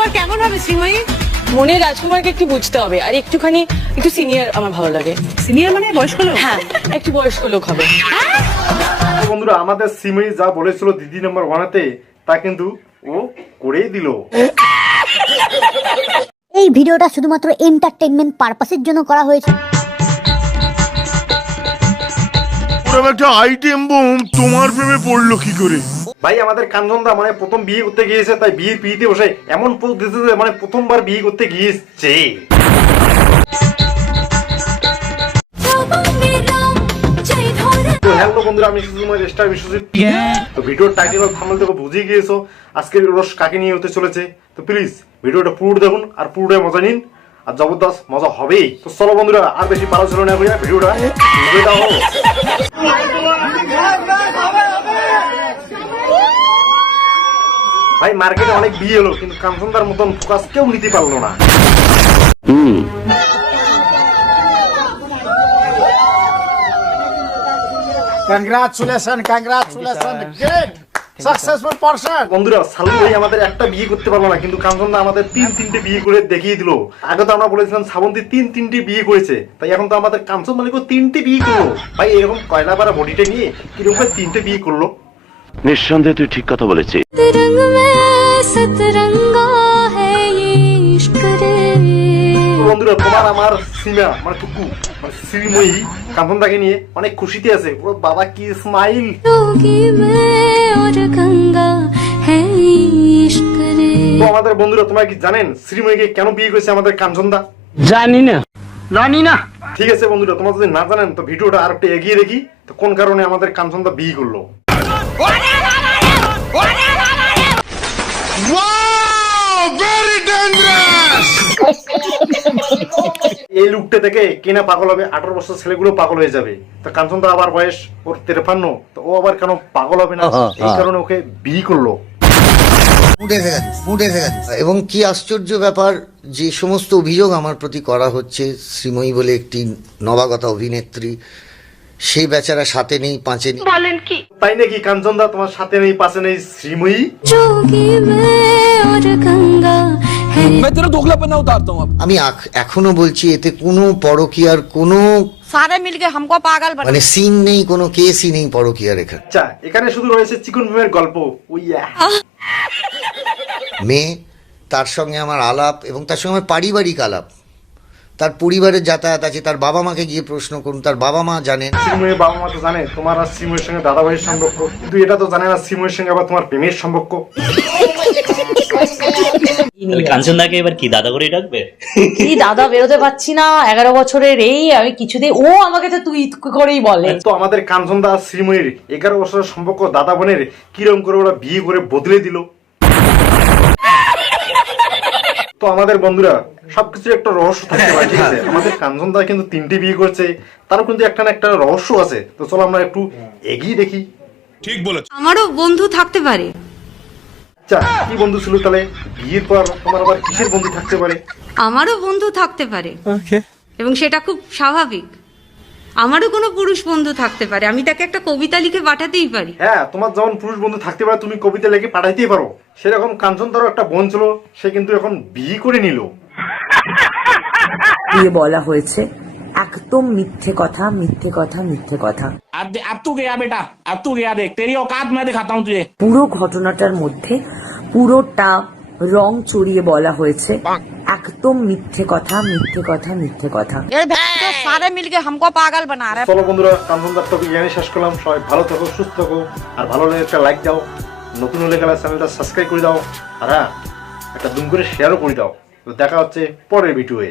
রাজকুমার কেমন হবে শ্রীময়ী? মনে রাজকুমারকে একটু বুঝতে হবে, আর একটু সিনিয়র আমার ভালো লাগে। সিনিয়র মানে বয়স্ক লোক? হ্যাঁ, একটু বয়স্ক লোক হবে। বন্ধুরা, আমাদের সিমই যা বলেছিল দিদি নাম্বার 1-তে তা কিন্তু ও করেই দিল। এই ভিডিওটা শুধুমাত্র এন্টারটেইনমেন্ট পারপাসের জন্য করা হয়েছে। পুরো একটা আইটেম বুম তোমার প্রেমে পড়লো কি করে? ভাই, আমাদের কাঞ্চনদা মানে প্রথম বিয়ে করতে গিয়েছে, তাই বিয়ের পিড়িতে বসে এমন পোজ দিতে যে মানে প্রথমবার বিয়ে করতে গিয়েছে। তো হ্যালো বন্ধুরা, আমি সুজুমার স্টার বিশ্বজিৎ। তো ভিডিওর টাইটেল আর থাম্বনেল থেকে বুঝে গিয়েছো আজকের রস কাকে নিয়ে হতে চলেছে। তো প্লিজ ভিডিওটা পুরো দেখুন আর পুরোটাই মজা নিন, আর জবরদস্ত মজা হবেই। তো চলো বন্ধুরা, আর বেশি পালাচলো না হইয়া ভিডিওটা শুরু দাও। ভাই, মার্কেটে অনেক বিয়ে হলো কিন্তু কাঞ্চনদার মতন ফোকাস কেউ নিতে পারলো না। Congratulations, great, successful person. বন্ধুরা, সালু ভাই আমাদের একটা বিয়ে করতে পারলো না কিন্তু কাঞ্চনদা আমাদের 3-3টে বিয়ে করে দেখিয়ে দিল। আগে তো আমরা বলেছিলাম শ্রাবন্তী 3-3টে বিয়ে করেছে, তাই এখন তো আমাদের কাঞ্চন মালিক 3টে বিয়ে করলো। ভাই, এরকম কয়লা বারা বডিটা নিয়ে কিরকম 3টে বিয়ে করলো? নিঃসন্দেহে তুই ঠিক কথা বলেছিস। বন্ধুরা, তোমার আমার সীমা মানে টুকু মানে শ্রীময়ী কাঞ্চনদাকে নিয়ে অনেক খুশিতে আছে। ও বাবা, কি স্মাইল! তো আমাদের বন্ধুরা, তোমরা কি জানেন শ্রীময়ীকে কেন বিয়ে করেছে আমাদের কাঞ্চনদা? জানি না। ঠিক আছে বন্ধুরা, তোমরা যদি না জানেন তো ভিডিওটা আর একটু এগিয়ে দেখি তো কোন কারণে আমাদের কাঞ্চনদা বিয়ে করলো। এই লুকটা থেকে কেনা পাগল হবে, 18 বছর ছেলেগুলো পাগল হয়ে যাবে। তো কাঞ্চনদা আবার বয়স ওর 53, তো ও আবার কেন পাগল হবে না? এই কারণে ওকে বিয়ে করলো। এবং কি আশ্চর্য ব্যাপার, যে সমস্ত অভিযোগ আমার প্রতি করা হচ্ছে, শ্রীময়ী বলে একটি নবাগতা অভিনেত্রী, সেই বেচারা সাথে নেই পাঁচে নেই। বলেন কি? তাই নাকি কাঞ্চনদা, তোমার সাথে নেই পাশে নেই শ্রীময়ী? আমি এখনো বলছি, এতে কোনো পরকীয়ার কোনো সারে মিলকে হামকো পাগল বানা মানে সিন নেই, কোনো কেসই নেই পরকীয়ার এখানে। আচ্ছা, এখানে শুধু রয়েছে চিকন ভীমের গল্প। মেয়ে, তার সঙ্গে আমার আলাপ এবং তার সঙ্গে আমার পারিবারিক আলাপ, তার পরিবারের যাতায়াত আছে, তার বাবা মাকে গিয়ে প্রশ্ন করুন, তার বাবা মা জানেন। শ্রীময়ীর বাবা মা তো জানে তোমার আর শ্রীময়ীর সঙ্গে দাদা ভাইয়ের সম্পর্ক, কিন্তু এটা তো জানে না শ্রীময়ীর সঙ্গে আবার তোমার প্রেমের সম্পর্ক। কাঞ্চনদাকে এবার কি দাদা করে ডাকবে? কি দাদা বেরোতে পারছি না, 11 বছরের এই আমি কিছুতেই, ও আমাকে তো তুই করেই বলে। তো আমাদের কাঞ্চনদা আর শ্রীময়ীর 11 বছরের সম্পর্ক দাদা বোনের কিরম করে ওরা বিয়ে করে বদলে দিল। তো আমাদের বন্ধুরা, সবকিছু একটা রহস্য থাকতে পারে, ঠিক আছে? আমাদের কাঞ্চনদা কিন্তু 3টে বিয়ে করছে, তারও কিন্তু একটা না একটা রহস্য আছে। তো চলো আমরা একটু এগিয়ে দেখি। ঠিক বলেছ। আমারও বন্ধু থাকতে পারে। আচ্ছা, কি বন্ধু ছিল তাহলে? বিয়ের পর তোমার আবার কিসের বন্ধু থাকতে পারে? আমারও বন্ধু থাকতে পারে, এবং সেটা খুব স্বাভাবিক। আমারও কোনো পুরুষ বন্ধু থাকতে পারে, আমি তাকে একটা কবিতা লিখে পাঠাতেই পারি। হ্যাঁ, তোমার যেমন পুরুষ বন্ধু থাকতে পারে, তুমি কবিতা লিখে পাঠাইতেই পারো। সেরকম কাঞ্চনদারও একটা বোন ছিল, সে কিন্তু এখন বিয়ে করে নিল। দিয়ে বলা হয়েছে একদম মিথ্যে কথা। পুরো ঘটনাটার মধ্যে পুরোটা রং চড়িয়ে বলা হয়েছে একদম মিথ্যে কথা। সারে মিলকে হামকো পাগল বানা রে। চলো বন্ধুরা, কাঞ্চনদার টপিক এখানে শেষ করলাম। সবাই ভালো থাকো, সুস্থ থাকো, আর ভালো লাগলে একটা লাইক দাও, নতুন হলে গেলে চ্যানেলটা সাবস্ক্রাইব করে দাও, আর হ্যাঁ, একটা দুম করে শেয়ারও করে দাও। তো দেখা হচ্ছে পরের ভিডিওয়ে।